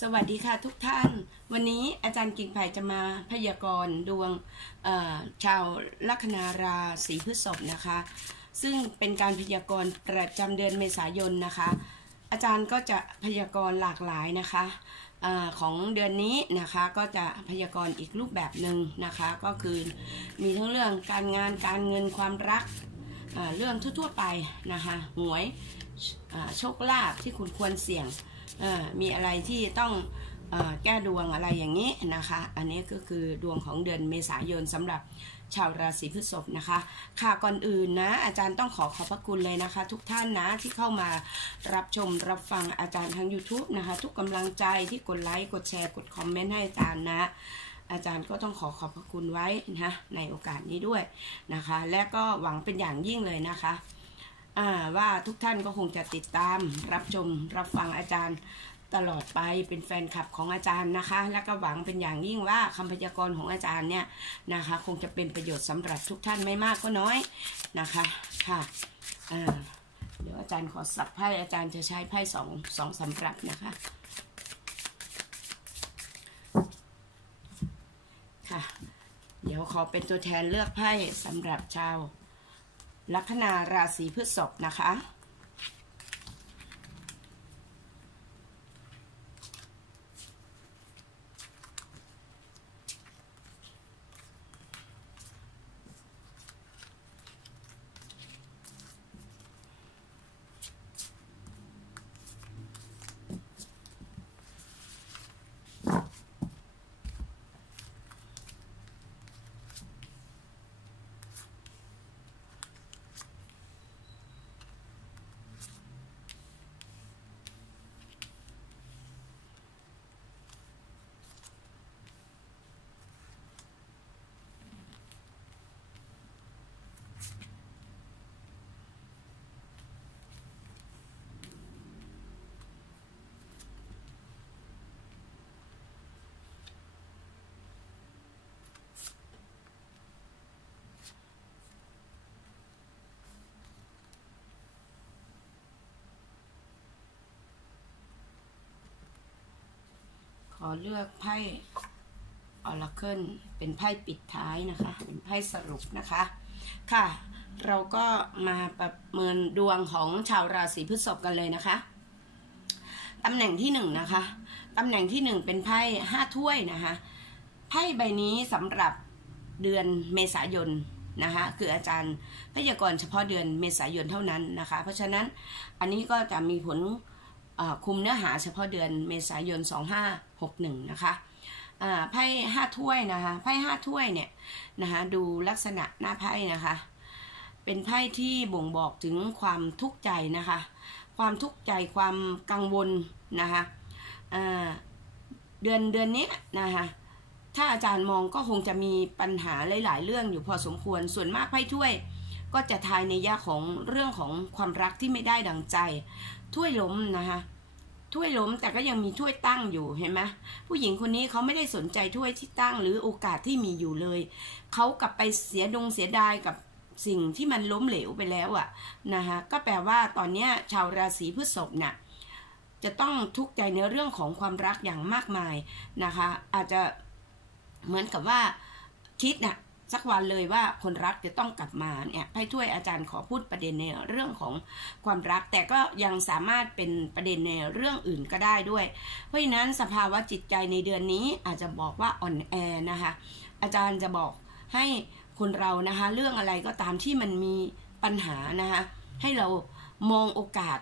สวัสดีค่ะทุกท่าน วันนี้อาจารย์กิ่งไผ่จะมาพยากรณ์ดวงชาวลัคนาราศีพฤษภนะคะ ซึ่งเป็นการพยากรณ์ประจำเดือนเมษายนนะคะ อาจารย์ก็จะพยากรณ์หลากหลายนะคะอของเดือนนี้นะคะก็จะพยากรณ์อีกรูปแบบหนึ่งนะคะ ก็คือมีทั้งเรื่องการงานการเงินความรักเรื่องทั่วๆไปนะคะหวยโชคลาภที่คุณควรเสี่ยง มีอะไรที่ต้องอแก้ดวงอะไรอย่างนี้นะคะ อันนี้ก็คือดวงของเดือนเมษายนสำหรับชาวราศีพฤษภนะคะ ค่ะก่อนอื่นนะ อาจารย์ต้องขอขอบพระคุณเลยนะคะ ทุกท่านนะที่เข้ามารับชมรับฟังอาจารย์ทาง YouTube นะคะ ทุกกำลังใจที่กดไลค์กดแชร์กดคอมเมนต์ให้อาจารย์นะ อาจารย์ก็ต้องขอขอบพระคุณไว้นะในโอกาสนี้ด้วยนะคะ และก็หวังเป็นอย่างยิ่งเลยนะคะ ว่าทุกท่านก็คงจะติดตามรับชมรับฟังอาจารย์ตลอดไปเป็นแฟนคลับของอาจารย์นะคะ และก็หวังเป็นอย่างยิ่งว่าคำพยากรณ์ของอาจารย์เนี่ยนะคะ คงจะเป็นประโยชน์สำหรับทุกท่านไม่มากก็น้อยนะคะค่ะเดี๋ยวอาจารย์ขอสับไพ่อาจารย์จะใช้ไพ่สองสองสำหรับนะคะค่ะ เดี๋ยวขอเป็นตัวแทนเลือกไพ่สำหรับชาว ลัคนาราศีพฤษภนะคะ เลือกไพ่ออร์เคิลเป็นไพ่ปิดท้ายนะคะ เป็นไพ่สรุปนะคะ ค่ะ เราก็มาประเมินดวงของชาวราศีพฤษภกันเลยนะคะ ตำแหน่งที่หนึ่งนะคะ ตำแหน่งที่หนึ่งเป็นไพ่ห้าถ้วยนะคะ ไพ่ใบนี้สำหรับเดือนเมษายนนะคะคืออาจารย์พยากรณ์เฉพาะเดือนเมษายนเท่านั้นนะคะ เพราะฉะนั้นอันนี้ก็จะมีผล คุมเนื้อหาเฉพาะเดือนเมษายน 2561 นะคะไพ่ห้าถ้วยนะคะไพ่ห้าถ้วยเนี่ยนะคะดูลักษณะหน้าไพ่นะคะ เป็นไพ่ที่บ่งบอกถึงความทุกข์ใจนะคะ ความทุกข์ใจความกังวลนะคะเดือนเดือนนี้นะคะถ้าอาจารย์มองก็คงจะมีปัญหาหลาย ๆ เรื่องอยู่พอสมควรส่วนมากไพ่ถ้วย ก็จะทายในยะของเรื่องของความรักที่ไม่ได้ดังใจ ถ้วยล้มนะคะถ้วยล้มแต่ก็ยังมีถ้วยตั้งอยู่เห็นไหมผู้หญิงคนนี้เขาไม่ได้สนใจถ้วยที่ตั้ง หรือโอกาสที่มีอยู่เลยเขากลับไปเสียดงเสียดายกับสิ่งที่มันล้มเหลวไปแล้วอะนะคะก็แปลว่าตอนนี้ชาวราศีพฤษภเนี่ยจะต้องทุกข์ใจในเรื่องของความรักอย่างมากมายนะคะ อาจจะเหมือนกับว่าคิดนะ่ะ สักวันเลยว่าคนรักจะต้องกลับมาเนี่ยไพ่ถ้วยอาจารย์ขอพูดประเด็นในเรื่องของความรัก แต่ก็ยังสามารถเป็นประเด็นในเรื่องอื่นก็ได้ด้วย เพราะฉะนั้นสภาวะจิตใจในเดือนนี้อาจจะบอกว่าอ่อนแอนะคะ อาจารย์จะบอกให้คนเรานะคะ เรื่องอะไรก็ตามที่มันมีปัญหานะคะ ให้เรามองโอกาส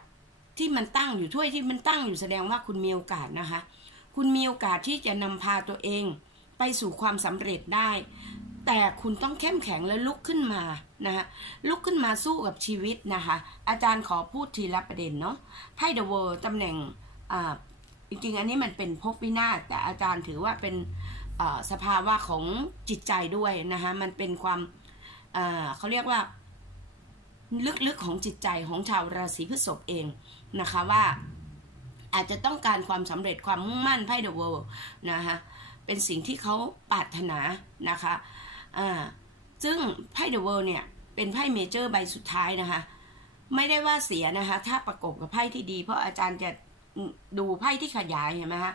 ที่มันตั้งอยู่ถ้วยที่มันตั้งอยู่แสดงว่าคุณมีโอกาสนะคะ คุณมีโอกาสที่จะนำพาตัวเองไปสู่ความสำเร็จได้ แต่คุณต้องเข้มแข็งแล้วลุกขึ้นมานะคะลุกขึ้นมาสู้กับชีวิตนะคะ อาจารย์ขอพูดทีละประเด็นเนาะไพ่เดอะเวิร์ตำแหน่งอ่าจริงๆ อันนี้มันเป็นภพวินาศแต่อาจารย์ถือว่าเป็นสภาวะของจิตใจด้วยนะคะมันเป็นความเขาเรียกว่า ลึกๆของจิตใจของชาวราศีพฤษภเองนะคะว่าอาจจะต้องการความสำเร็จความมุ่งมั่นไพ่เดอะเวิร์นะคะเป็นสิ่งที่เขาปรารถนานะคะ อ่าซึ่งไพ่เดอะเวิลด์เนี่ยเป็นไพ่เมเจอร์ใบสุดท้ายนะคะ ไม่ได้ว่าเสียนะคะ ถ้าประกบกับไพ่ที่ดี เพราะอาจารย์จะดูไพ่ที่ขยายเห็นไหมคะ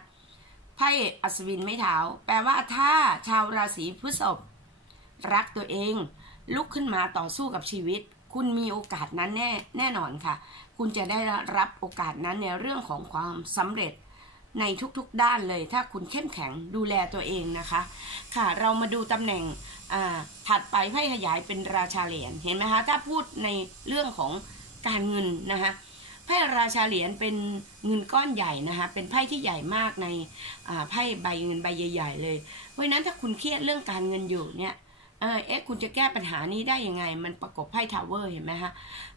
ไพ่อัศวินไม่เท้า แปลว่าถ้าชาวราศีพฤษภรักตัวเอง ลุกขึ้นมาต่อสู้กับชีวิต คุณมีโอกาสนั้นแน่แน่นอนค่ะ คุณจะได้รับโอกาสนั้นในเรื่องของความสำเร็จในทุกๆด้านเลย ถ้าคุณเข้มแข็งดูแลตัวเองนะคะ ค่ะ เรามาดูตำแหน่ง ถัดไปไพ่ขยายเป็นราชาเหรียญเห็นไหมคะถ้าพูดในเรื่องของการเงินนะคะไพ่ราชาเหรียญเป็นเงินก้อนใหญ่นะคะเป็นไพ่ที่ใหญ่มากในไพ่ใบเงินใบใหญ่ ๆ เลย เพราะนั้นถ้าคุณเครียดเรื่องการเงินอยู่เนี่ยเออเอ๊ะคุณจะแก้ปัญหานี้ได้ยังไง มันประกบไพ่ทาวเวอร์เห็นไหมคะ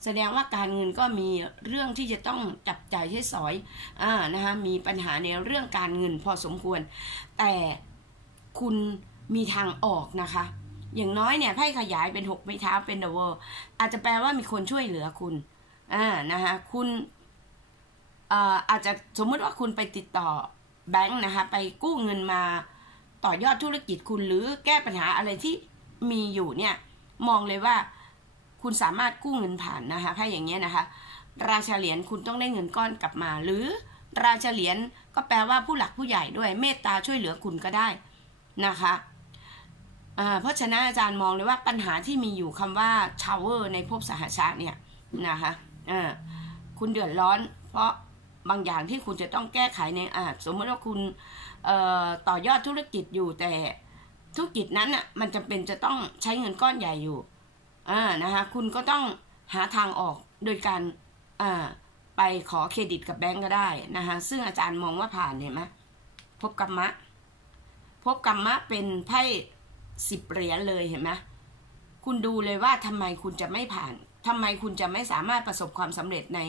แสดงว่าการเงินก็มีเรื่องที่จะต้องจับใจใช้สอยอ่านะคะมีปัญหาในเรื่องการเงินพอสมควร แต่คุณมีทางออกนะคะ อย่างน้อยเนี่ยไพ่ขยายเป็นหกไม้เท้าเป็นเดอะเวิร์อาจจะแปลว่ามีคนช่วยเหลือคุณอ่านะคะคุณอาจจะสมมติว่าคุณไปติดต่อแบงค์นะคะไปกู้เงินมาต่อยอดธุรกิจคุณหรือแก้ปัญหาอะไรที่มีอยู่เนี่ยมองเลยว่าคุณสามารถกู้เงินผ่านนะคะถ้าอย่างเงี้ยนะคะ ราชาเหรียญคุณต้องได้เงินก้อนกลับมา หรือราชาเหรียญก็แปลว่าผู้หลักผู้ใหญ่ด้วยเมตตาช่วยเหลือคุณก็ได้นะคะ เพราะฉะนั้นอาจารย์มองเลยว่าปัญหาที่มีอยู่คำว่าชาวเวอร์ในภพสหชาติเนี่ยนะคะคุณเดือดร้อน เพราะบางอย่างที่คุณจะต้องแก้ไขในอาสมมติว่าคุณต่อยอดธุรกิจอยู่แต่ธุรกิจนั้นอะมันจำเป็นจะต้องใช้เงินก้อนใหญ่อยู่อ่านะคะคุณก็ต้องหาทางออกโดยการอ่าไปขอเครดิตกับแบงก์ก็ได้นะคะซึ่งอาจารย์มองว่าผ่านเห็นไหมพบกรรมะ พบกรรมะเป็นไพ่ สิบเหรียญเลยเห็นไหมคุณดูเลยว่าทำไมคุณจะไม่ผ่านทำไมคุณจะไม่สามารถประสบความสำเร็จใน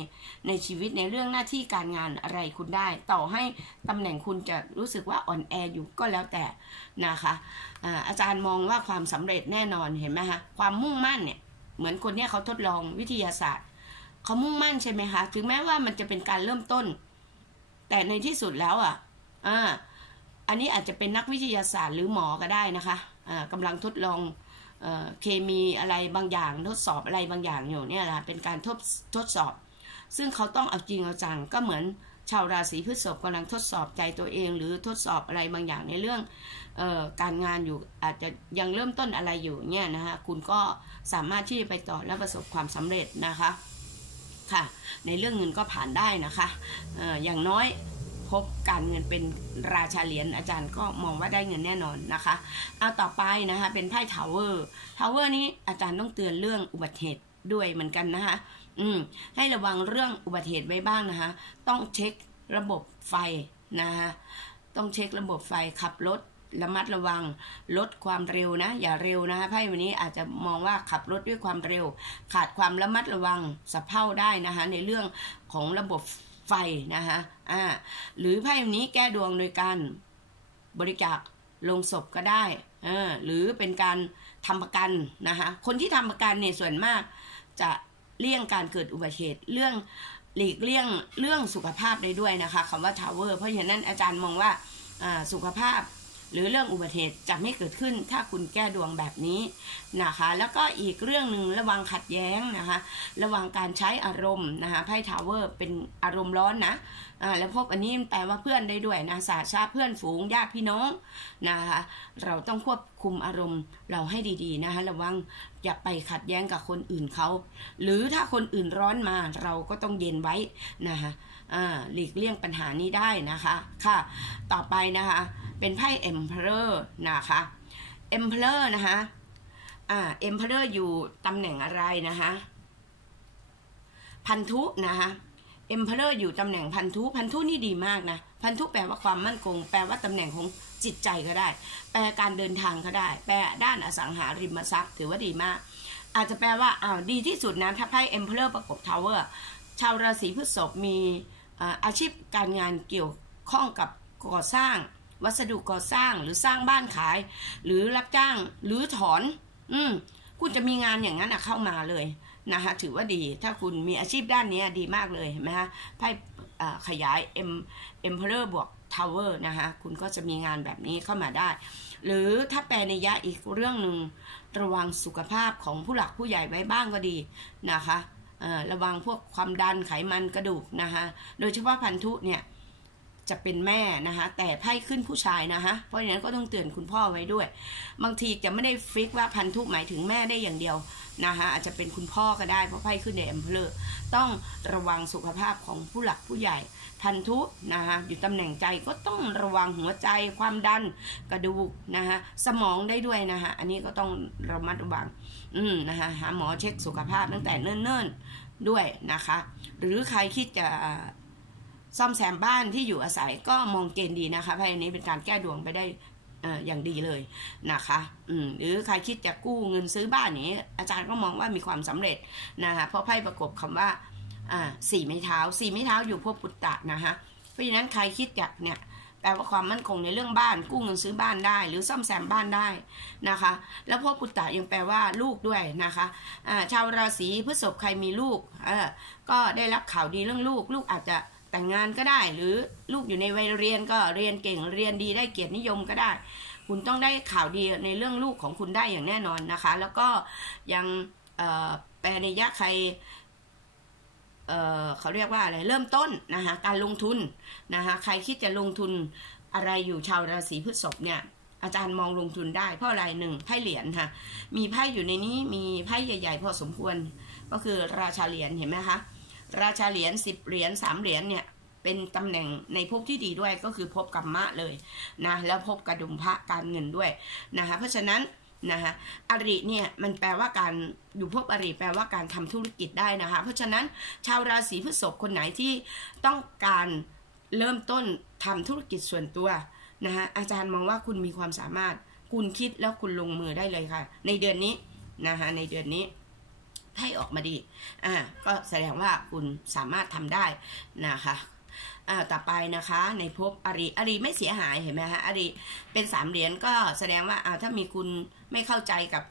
ในชีวิตในเรื่องหน้าที่การงานอะไรคุณได้ ต่อให้ตำแหน่งคุณจะรู้สึกว่าอ่อนแออยู่ก็แล้วแต่นะคะอาจารย์มองว่าความสำเร็จแน่นอนเห็นไหมคะความมุ่งมั่นเนี่ยเหมือนคนนี้เขาทดลองวิทยาศาสตร์เขามุ่งมั่นใช่ไหมคะถึงแม้ว่ามันจะเป็นการเริ่มต้น แต่ในที่สุดแล้วอะอ่าอันนี้อาจจะเป็นนักวิทยาศาสตร์หรือหมอก็ได้นะคะ กำลังทดลองเคมีอะไรบางอย่างทดสอบอะไรบางอย่างอยู่เนี่ยนะเป็นการทดทดสอบ ซึ่งเขาต้องเอาจริงเอาจังก็เหมือนชาวราศีพฤษภกำลังทดสอบใจตัวเอง หรือทดสอบอะไรบางอย่างในเรื่องออการงานอยู่อาจจะยังเริ่มต้นอะไรอยู่เนี่ยนะคะคุณก็สามารถที่จะไปต่อและประสบความสำเร็จนะคะค่ะในเรื่องเงินก็ผ่านได้นะคะอออย่างน้อย พบการเงินเป็นราชาเหรียญอาจารย์ก็มองว่าได้เงินแน่นอนนะคะเอาต่อไปนะคะเป็นไพ่ทาวเวอร์ทาวเวอร์นี้อาจารย์ต้องเตือนเรื่องอุบัติเหตุด้วยเหมือนกันนะคะอืมให้ระวังเรื่องอุบัติเหตุไว้บ้างนะคะต้องเช็คระบบไฟนะคะต้องเช็คระบบไฟขับรถระมัดระวังลดความเร็วนะ อย่าเร็วนะคะไพ่วันนี้อาจจะมองว่าขับรถด้วยความเร็ว ขาดความระมัดระวังสะเพร่าได้นะคะในเรื่องของระบบ ไฟนะคะอ่าหรือไพ่นี้แก้ดวงโดยการบริจาคลงศพก็ได้เออหรือเป็นการทำประกันนะคะคนที่ทำประกันเนี่ยส่วนมากจะเลี่ยงการเกิดอุบัติเหตุเรื่องหลีกเลี่ยงเรื่องสุขภาพได้ด้วยนะคะคำว่าทาวเวอร์เพราะฉะนั้นอาจารย์มองว่าสุขภาพ หรือเรื่องอุบัติเหตุจะไม่เกิดขึ้นถ้าคุณแก้ดวงแบบนี้นะคะ แล้วก็อีกเรื่องหนึ่งระวังขัดแย้งนะคะ ระวังการใช้อารมณ์นะคะไพ่ทาวเวอร์เป็นอารมณ์ร้อนนะ อ่าแล้วพบอันนี้แปลว่าเพื่อนได้ด้วยนะสาชาเพื่อนฝูงญาติพี่น้องนะคะเราต้องควบคุมอารมณ์เราให้ดีๆนะคะระวังอย่าไปขัดแย้งกับคนอื่นเขา หรือถ้าคนอื่นร้อนมาเราก็ต้องเย็นไว้นะคะหลีกเลี่ยงปัญหานี้ได้นะคะค่ะต่อไปนะคะเป็นไพ่ Emperor นะคะ Emperor นะคะอ่า Emperor อยู่ตำแหน่งอะไรนะคะพันธุนะคะ Emperor อร์อยู่ตำแหน่งพันธุพันธุนี่ดีมากนะ พันธุแปลว่าความมั่นคง แปลว่าตำแหน่งของจิตใจก็ได้ แปลการเดินทางก็ได้ แปลด้านอสังหาริมทรัพย์ถือว่าดีมาก อาจจะแปลว่าอ้าวดีที่สุดนะถ้าไพ่ Emperor ประกบ Tower ชาวราศีพฤษภมีอาชีพการงานเกี่ยวข้องกับก่อสร้าง วัสดุก่อสร้างหรือสร้างบ้านขาย หรือรับจ้างหรือถอน อืมคุณจะมีงานอย่างนั้นเข้ามาเลย นะคะถือว่าดีถ้าคุณมีอาชีพด้านนี้ดีมากเลยเห็นไหมฮะไพ่ขยาย M Emperor บวก Tower นะคะคุณก็จะมีงานแบบนี้เข้ามาได้ หรือถ้าแปลในยะอีกเรื่องหนึ่งระวังสุขภาพของผู้หลักผู้ใหญ่ไว้บ้างก็ดีนะคะระวังพวกความดันไขมันกระดูกนะคะโดยเฉพาะพันธุเนี่ย จะเป็นแม่นะคะแต่ไพ่ขึ้นผู้ชายนะคะเพราะฉะนั้นก็ต้องเตือนคุณพ่อไว้ด้วย บางทีจะไม่ได้ฟิกว่าพันธุหมายถึงแม่ได้อย่างเดียวนะคะอาจจะเป็นคุณพ่อก็ได้เพราะไพ่ขึ้นในแอมเพลอร์ต้องระวังสุขภาพของผู้หลักผู้ใหญ่ พันธุนะคะอยู่ตำแหน่งใจก็ต้องระวังหัวใจความดันกระดูกนะคะสมองได้ด้วยนะคะอันนี้ก็ต้องระมัดระวังอืมนะคะหาหมอเช็คสุขภาพตั้งแต่เนิ่นๆด้วยนะคะ หรือใครคิดจะ ซ่อมแซมบ้านที่อยู่อาศัยก็มองเกณฑ์ดีนะคะไพ่นี้เป็นการแก้ดวงไปได้อย่างดีเลยนะคะอืมหรือใครคิดจะกู้เงินซื้อบ้านนี้ อาจารย์ก็มองว่ามีความสำเร็จนะคะเพราะไพ่ประกบคำว่าอ่าสี่ไม้เท้าสี่ไม้เท้าอยู่พวกปุตตะนะคะเพราะฉะนั้นใครคิดอยากเนี่ยแปลว่าความมั่นคงในเรื่องบ้าน กู้เงินซื้อบ้านได้ หรือซ่อมแซมบ้านได้นะคะ แล้วพวกปุตตะยังแปลว่าลูกด้วยนะคะะชาวราศีพฤษภใครมีลูกก็ได้รับข่าวดีเรื่องลูก ลูกอาจจะ แต่งงานก็ได้ หรือลูกอยู่ในวัยเรียนก็เรียนเก่งเรียนดีได้เกียรตินิยมก็ได้ คุณต้องได้ข่าวดีในเรื่องลูกของคุณได้อย่างแน่นอนนะคะ แล้วก็ยังแปลในยะใครเเขาเรียกว่าอะไรเริ่มต้นนะคะการลงทุนนะคะใครคิดจะลงทุนอะไรอยู่ชาวราศีพฤษภเนี่ยอาจารย์มองลงทุนได้เพราะอะไรหนึ่งไพ่เหรียญค่ะมีไพ่อยู่ในนี้มีไพ่ใหญ่ ๆ พอสมควร ก็คือราชาเหรียญเห็นไหมคะ ราชาเหรียญสิบเหรียญสามเหรียญเนี่ยเป็นตำแหน่งในภพที่ดีด้วยก็คือภพกรรมะเลยนะแล้วภพกระดุมพระการเงินด้วยนะคะเพราะฉะนั้นนะคะอริเนี่ยมันแปลว่าการอยู่ภพอริแปลว่าการทำธุรกิจได้นะคะ เพราะฉะนั้นชาวราศีพฤษภคนไหนที่ต้องการเริ่มต้นทำธุรกิจส่วนตัวนะคะอาจารย์มองว่าคุณมีความสามารถ คุณคิดแล้วคุณลงมือได้เลยค่ะ ในเดือนนี้นะคะในเดือนนี้ ให้ออกมาดีอ่าก็แสดงว่าคุณสามารถทำได้นะคะอ่าต่อไปนะคะในภพอริอริไม่เสียหายเห็นไหมฮะอริเป็นสามเหรียญก็แสดงว่าอ่าถ้ามีคุณไม่เข้าใจกับ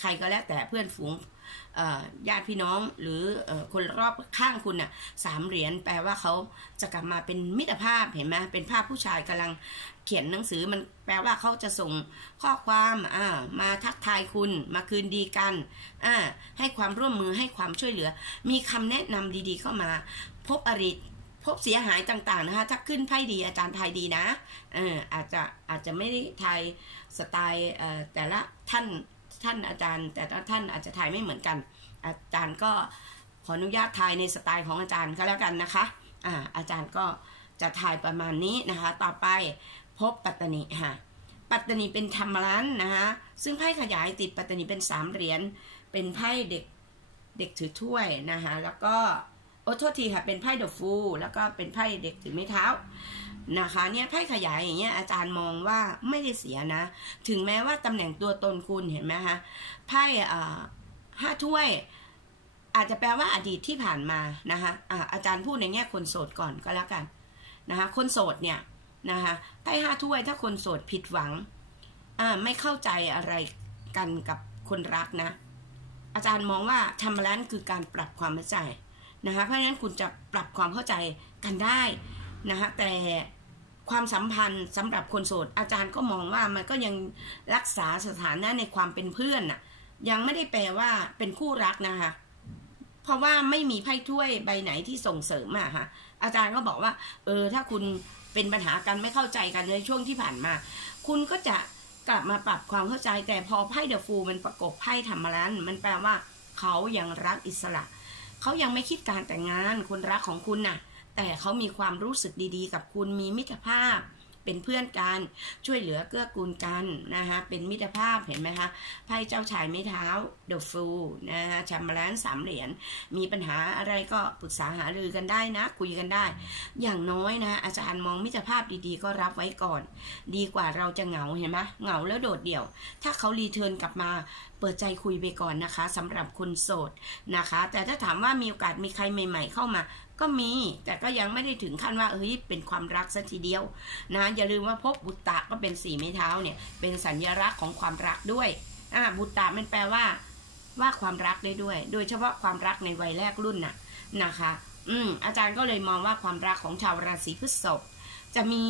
ใครก็แล้วแต่เพื่อนฝูง ญาติพี่น้องหรือคนรอบข้างคุณน่ะสามเหรียญแปลว่าเขาจะกลับมาเป็นมิตรภาพเห็นไหมเป็นภาพผู้ชายกำลังเขียนหนังสือมันแปลว่าเขาจะส่งข้อความอ่ามาทักทายคุณมาคืนดีกันอ่าให้ความร่วมมือให้ความช่วยเหลือ มีคำแนะนำดีๆเข้ามา พบอริพบเสียหายต่างๆนะคะถ้าขึ้นไพ่ดีอาจารย์ไทยดีนะเอออาจจะอาจจะไม่ได้ไทยสไตล์แต่ละท่าน ท่านอาจารย์ แต่ท่านอาจจะถ่ายไม่เหมือนกัน อาจารย์ก็ขออนุญาตถ่ายในสไตล์ของอาจารย์ก็แล้วกันนะคะอ่าอาจารย์ก็จะถ่ายประมาณนี้นะคะ ต่อไปพบปัตตนีค่ะ ปัตตนีเป็นธรรมรันนะคะซึ่งไพ่ขยายติดปัตตนีเป็นสามเหรียญเป็นไพ่เด็กเด็กถือถ้วยนะคะแล้วก็ โอ้โทษทีค่ะ เป็นไพ่เดอกฟูแล้วก็เป็นไพ่เด็กถือไม้เท้านะคะ เนี่ยไพ่ขยายอย่างเงี้ยอาจารย์มองว่าไม่ได้เสียนะ ถึงแม้ว่าตำแหน่งตัวตนคุณเห็นไหมคะไพ่อ่าห้าถ้วยอาจจะแปลว่าอดีตที่ผ่านมานะคะอ่าอาจารย์พูดในแง่คนโสดก่อนก็แล้วกันนะคะคนโสดเนี่ยนะคะไพ่ห้าถ้วยถ้าคนโสดผิดหวังอ่าไม่เข้าใจอะไรกันกับคนรักนะ อาจารย์มองว่าทำร้านคือการปรับความเข้าใจ นะคะเพราะฉะนั้นคุณจะปรับความเข้าใจกันได้นะคะแต่ความสัมพันธ์สำหรับคนโสด อาจารย์ก็มองว่ามันก็ยังรักษาสถานะในความเป็นเพื่อนน่ะ ยังไม่ได้แปลว่าเป็นคู่รักนะคะ เพราะว่าไม่มีไพ่ถ้วยใบไหนที่ส่งเสริมอะค่ะอาจารย์ก็บอกว่า เออ ถ้าคุณเป็นปัญหากันไม่เข้าใจกันในช่วงที่ผ่านมา คุณก็จะกลับมาปรับความเข้าใจแต่พอไพ่เดอะฟูมันประกบไพ่ธรรมรันมันแปลว่า เขายังรักอิสระ เขายังไม่คิดการแต่งงานคนรักของคุณน่ะ แต่เขามีความรู้สึกดีๆ กับคุณมีมิตรภาพ เป็นเพื่อนกัน ช่วยเหลือเกื้อกูลกันนะคะเป็นมิตรภาพเห็นไหมคะไพ่เจ้าชายไม้เท้าเดอะฟูนะคะแชมเบอร์แลนสามเหรียญมีปัญหาอะไรก็ปรึกษาหารือกันได้นะ คุยกันได้ อย่างน้อยนะอาจารย์มองมิตรภาพดีๆ ก็รับไว้ก่อน ดีกว่าเราจะเหงาเห็นไหมเหงาแล้วโดดเดี่ยว ถ้าเขารีเทิร์นกลับมาเปิดใจคุยไปก่อนนะคะสำหรับคนโสดนะคะ แต่ถ้าถามว่ามีโอกาสมีใครใหม่ ๆ เข้ามา ก็มีแต่ก็ยังไม่ได้ถึงขั้นว่าเฮ้ยเป็นความรักซะทีเดียวนะอย่าลืมว่าพบบุตตะก็เป็นสี่ไม้เท้าเนี่ยเป็นสัญลักษณ์ของความรักด้วยอ่าบุตตะมันแปลว่า ว่าความรักได้ด้วย โดยเฉพาะความรักในวัยแรกรุ่นน่ะนะคะ อืมอาจารย์ก็เลยมองว่าความรักของชาวราศีพฤษภจะมี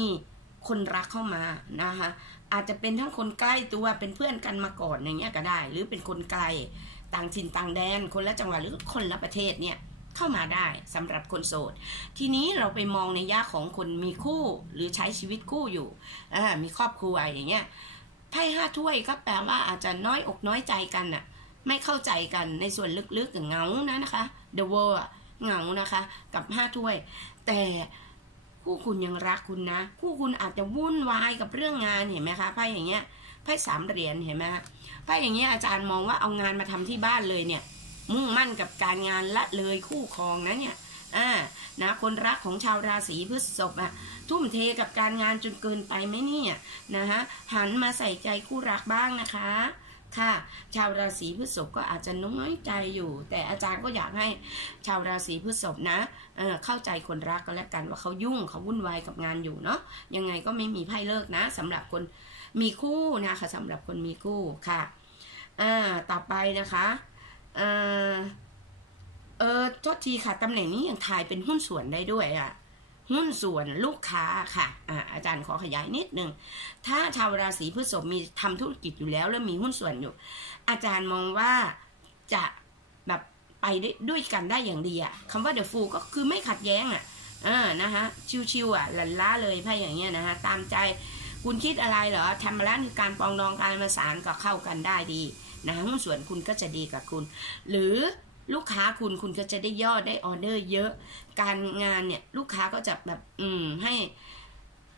คนรักเข้ามานะคะอาจจะเป็นทั้งคนใกล้ตัวเป็นเพื่อนกันมาก่อนอย่างเงี้ยก็ได้ หรือเป็นคนไกลต่างถิ่นต่างแดน คนละจังหวัดหรือคนละประเทศเนี่ย เข้ามาได้สำหรับคนโสด ทีนี้เราไปมองในยะของคนมีคู่หรือใช้ชีวิตคู่อยู่มีครอบครัวอย่างเงี้ยไพ่ห้าถ้วยก็แปลว่าอาจจะน้อยอกน้อยใจกันน่ะ ไม่เข้าใจกันในส่วนลึกๆเหงานะนะคะ The World เหงานะคะ กับห้าถ้วย แต่คู่คุณยังรักคุณนะ คู่คุณอาจจะวุ่นวายกับเรื่องงานเห็นไหมคะไพ่อย่างเงี้ยไพ่สามเหรียญเห็นไหมคะไพ่อย่างเงี้ยอาจารย์มองว่าเอางานมาทำที่บ้านเลยเนี่ย มุ่งมั่นกับการงานละเลยคู่ครองนะเนี่ยอ่านะคนรักของชาวราศีพฤษภอะทุ่มเทกับการงานจนเกินไปไหมเนี่ยนะฮะหันมาใส่ใจคู่รักบ้างนะคะค่ะชาวราศีพฤษภก็อาจจะน้อยใจอยู่ แต่อาจารย์ก็อยากให้ชาวราศีพฤษภนะเเข้าใจคนรักก็แล้วกันว่าเขายุ่งเขาวุ่นวายกับงานอยู่เนาะยังไงก็ไม่มีไพ่เลิกนะสำหรับคนมีคู่นะคะสำหรับคนมีคู่ค่ะอ่าต่อไปนะคะ ออเออโทษทีค่ะตำแหน่งนี้ยังทายเป็นหุ้นส่วนได้ด้วยอะ่ะหุ้นส่วนลูกค้าค่ะอ่าอาจารย์ขอขยายนิดนึงถ้าชาวราศีพฤษภมีทำธุรกิจอยู่แล้วแล้วมีหุ้นส่วนอยู่ อาจารย์มองว่าจะแบบไปด้วยกันได้อย่างดีอะคำว่าเดอะฟูก็คือไม่ขัดแย้งอะอ่านะคะชิวๆอะหลันล้าเลยไพ่อย่างเงี้ยนะคะตามใจคุณคิดอะไรเหรอทำมาแล้วคือการปองดองการมาสารก็เข้ากันได้ดี นะหุ้นส่วนคุณก็จะดีกับคุณ หรือลูกค้าคุณคุณก็จะได้ยอดได้ออเดอร์เยอะ การงานเนี่ยลูกค้าก็จะแบบอืมให้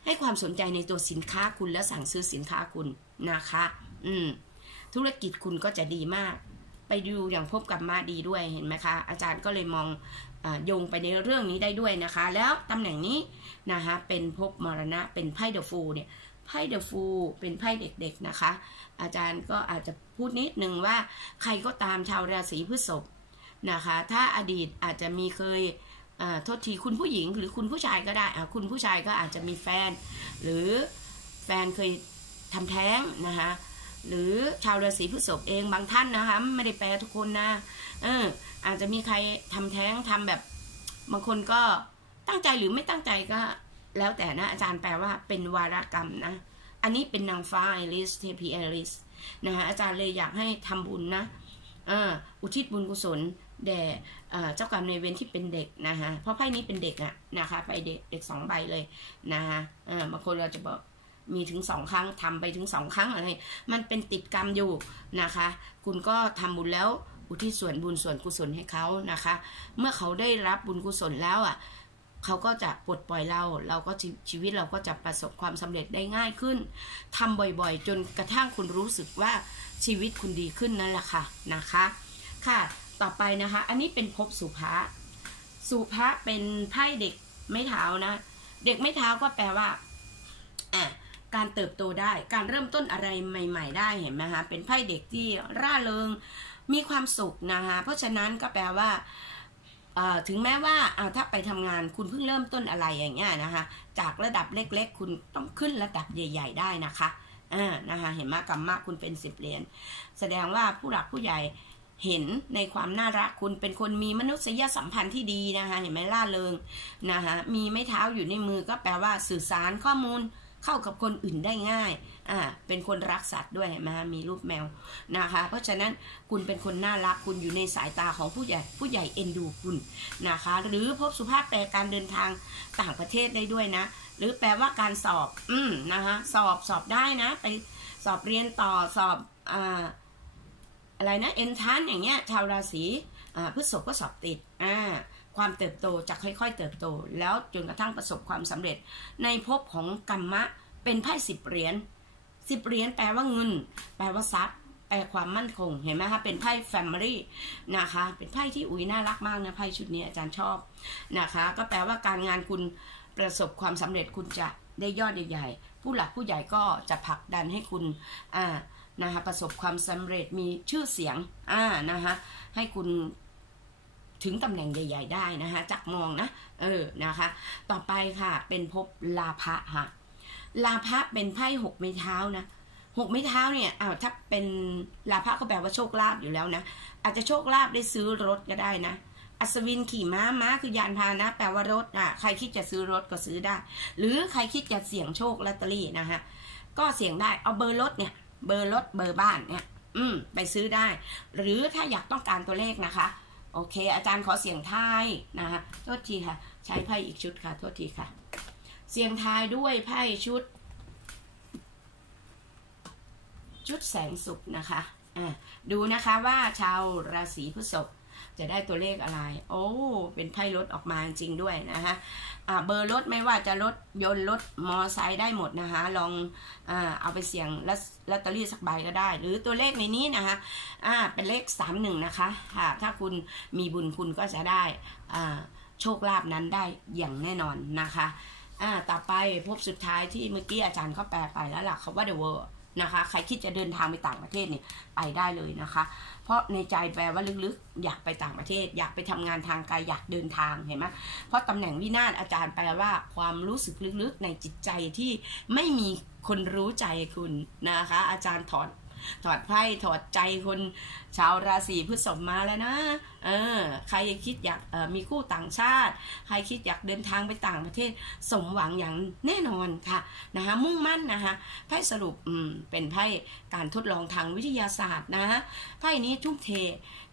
ให้ความสนใจในตัวสินค้าคุณแล้วสั่งซื้อสินค้าคุณนะคะ อืม ธุรกิจคุณก็จะดีมาก ไปดูอย่างพบกับมาดีด้วยเห็นไหมคะ อาจารย์ก็เลยมองโยงไปในเรื่องนี้ได้ด้วยนะคะ แล้วตำแหน่งนี้นะคะเป็นพบมรณะเป็นไพ่เดอะฟูเนี่ย ไพ่เดอะฟูเป็นไพ่เด็กๆนะคะ อาจารย์ก็อาจจะพูดนิดนึงว่าใครก็ตามชาวราศีพฤษภนะคะ ถ้าอดีตอาจจะมีเคยโทษทีคุณผู้หญิงหรือคุณผู้ชายก็ได้คุณผู้ชายก็อาจจะมีแฟน หรือแฟนเคยทำแท้งนะคะหรือชาวราศีพฤษภเองบางท่านนะคะไม่ได้แปลทุกคนนะเอออาจจะมีใครทำแท้งทำแบบ บางคนก็ตั้งใจหรือไม่ตั้งใจก็ แล้วแต่นะอาจารย์แปลว่าเป็นวารกรรมนะ อันนี้เป็นนางฟ้าไอริสเทพีไอริสนะคะอาจารย์เลยอยากให้ทำบุญนะอุทิศบุญกุศลแด่เจ้ากรรมในเวรที่เป็นเด็กนะคะเพราะไพ่นี้เป็นเด็กอะนะคะไปเด็กเด็กสองใบเลยนะคะบางคนเราจะบอกมีถึงสองครั้งทำไปถึงสองครั้งอะไร มันเป็นติดกรรมอยู่นะคะ คุณก็ทำบุญแล้วอุทิศส่วนบุญส่วนกุศลให้เขานะคะ เมื่อเขาได้รับบุญกุศลแล้วอะ เขาก็จะปลดปล่อยเรา เราก็ชีวิตเราก็จะประสบความสำเร็จได้ง่ายขึ้นทำบ่อยๆ จนกระทั่งคุณรู้สึกว่าชีวิตคุณดีขึ้นนั่นแหละค่ะนะคะ ค่ะ ต่อไปนะคะ อันนี้เป็นภพสุภะสุภะเป็นไพ่เด็กไม่เท้านะ เด็กไม่เท้าก็แปลว่าอะการเติบโตได้ การเริ่มต้นอะไรใหม่ ๆ ได้เห็นไหมคะเป็นไพ่เด็กที่ร่าเริงมีความสุขนะคะ เพราะฉะนั้นก็แปลว่า ถึงแม้ว่าเอาถ้าไปทำงานคุณเพิ่งเริ่มต้นอะไรอย่างเงี้ยนะคะ จากระดับเล็กๆ คุณต้องขึ้นระดับใหญ่ ๆ ได้นะคะอ่านะคะเห็นมากกรรมมากคุณเป็นสิบเหรียญแสดงว่าผู้หลักผู้ใหญ่เห็นในความน่ารักคุณเป็นคนมีมนุษยสัมพันธ์ที่ดีนะคะเห็นไหมล่าเริงนะคะมีไม้เท้าอยู่ในมือก็แปลว่าสื่อสารข้อมูลเข้ากับคนอื่นได้ง่าย อ่าเป็นคนรักสัตว์ด้วยมามีรูปแมวนะคะ เพราะฉะนั้นคุณเป็นคนน่ารักคุณอยู่ในสายตาของผู้ใหญ่ผู้ใหญ่เอ็นดูคุณนะคะ หรือพบสุภาพแปลการเดินทางต่างประเทศได้ด้วยนะ หรือแปลว่าการสอบ อืมนะคะสอบสอบได้นะ ไปสอบเรียนต่อสอบอ่าอะไรนะเอ็นทันอย่างเงี้ยชาวราศีอ่าพฤษภก็สอบติดอ่าความเติบโตจะค่อยๆ เติบโต แล้วจนกระทั่งประสบความสำเร็จ ในภพของกรรมะเป็นไพ่สิบเหรียญ สิบเหรียญแปลว่าเงิน แปลว่าทรัพย์ แปลความมั่นคง เห็นไหมคะ เป็นไพ่แฟมิลี่นะคะ เป็นไพ่ที่อุ้ยน่ารักมากนะไพ่ชุดนี้อาจารย์ชอบนะคะ ก็แปลว่าการงานคุณประสบความสำเร็จคุณจะได้ยอดใหญ่ๆ ผู้หลักผู้ใหญ่ก็จะผลักดันให้คุณอ่านะคะประสบความสำเร็จมีชื่อเสียงอ่านะคะให้คุณถึงตำแหน่งใหญ่ ๆ ได้นะคะจักมองนะ เออนะคะ ต่อไปค่ะเป็นภพลาภะค่ะ ลาภะเป็นไพ่หกไม้เท้านะหกไม้เท้าเนี่ยอ้าวถ้าเป็นลาภะก็แปลว่าโชคลาภอยู่แล้วนะ อาจจะโชคลาภได้ซื้อรถก็ได้นะ อัศวินขี่ม้าม้าคือยานพาหนะ แปลว่ารถอะใครคิดจะซื้อรถก็ซื้อได้ หรือใครคิดจะเสี่ยงโชคลอตเตอรี่นะฮะก็เสี่ยงได้เอาเบอร์รถเนี่ย เบอร์รถเบอร์บ้านเนี่ย อืม ไปซื้อได้ หรือถ้าอยากต้องการตัวเลขนะคะ โอเค อาจารย์ขอเสียงไทยนะคะโทษทีค่ะ ใช้ไพ่อีกชุดค่ะ โทษทีค่ะ สียงทายด้วยไพ่ชุด ชุดแสงสุขนะคะอะดูนะคะว่าชาวราศีพฤษภจะได้ตัวเลขอะไร โอ้ เป็นไพ่รถออกมาจริงด้วยนะคะอ่าเบอร์รถไม่ว่าจะรถยนต์รถมอไซค์ได้หมดนะคะลองอ่าเอาไปเสี่ยงลอตเตอรี่สักใบก็ได้ หรือตัวเลขในนี้นะคะอ่าเป็นเลขสามหนึ่งนะคะะถ้าคุณมีบุญคุณก็จะได้อ่าโชคลาภนั้นได้อย่างแน่นอนนะคะ อ่าต่อไปพบสุดท้ายที่เมื่อกี้อาจารย์เขาแปลไปแล้วล่ะเขาว่า the world นะคะใครคิดจะเดินทางไปต่างประเทศเนี่ยไปได้เลยนะคะ เพราะในใจแปลว่าลึกๆ อยากไปต่างประเทศ อยากไปทำงานทางไกลอยากเดินทางเห็นไหมเพราะตำแหน่งวินาศอาจารย์แปลว่าความรู้สึกลึกๆในจิตใจที่ไม่มีคนรู้ใจคุณนะคะ อาจารย์ถอด ถอดไพ่ถอดใจคนชาวราศีพฤษภมาแล้วนะ เออ ใครคิดอยากออมีคู่ต่างชาติ ใครคิดอยากเดินทางไปต่างประเทศ สมหวังอย่างแน่นอนค่ะนะคะมุ่งมั่นนะคะไพ่สรุปเป็นไพ่การทดลองทางวิทยาศาสตร์นะไพ่นี้ทุ่มเท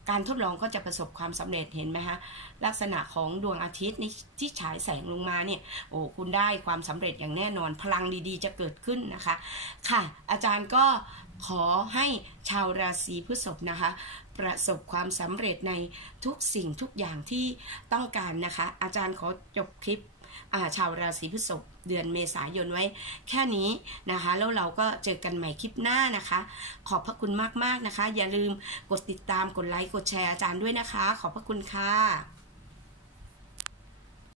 การทดลองก็จะประสบความสำเร็จเห็นไหมคะลักษณะของดวงอาทิตย์นี้ที่ฉายแสงลงมาเนี่ยโอ้คุณได้ความสำเร็จอย่างแน่นอนพลังดีๆ จะเกิดขึ้นนะคะ ค่ะ อาจารย์ก็ ขอให้ชาวราศีพฤษภนะคะ ประสบความสำเร็จในทุกสิ่งทุกอย่างที่ต้องการนะคะ อาจารย์ขอจบคลิปชาวราศีพฤษภเดือนเมษายนไว้ แค่นี้นะคะ แล้วเราก็เจอกันใหม่คลิปหน้านะคะ ขอบพระคุณมากๆนะคะ อย่าลืมกดติดตามกดไลค์กดแชร์อาจารย์ด้วยนะคะ ขอบพระคุณค่ะ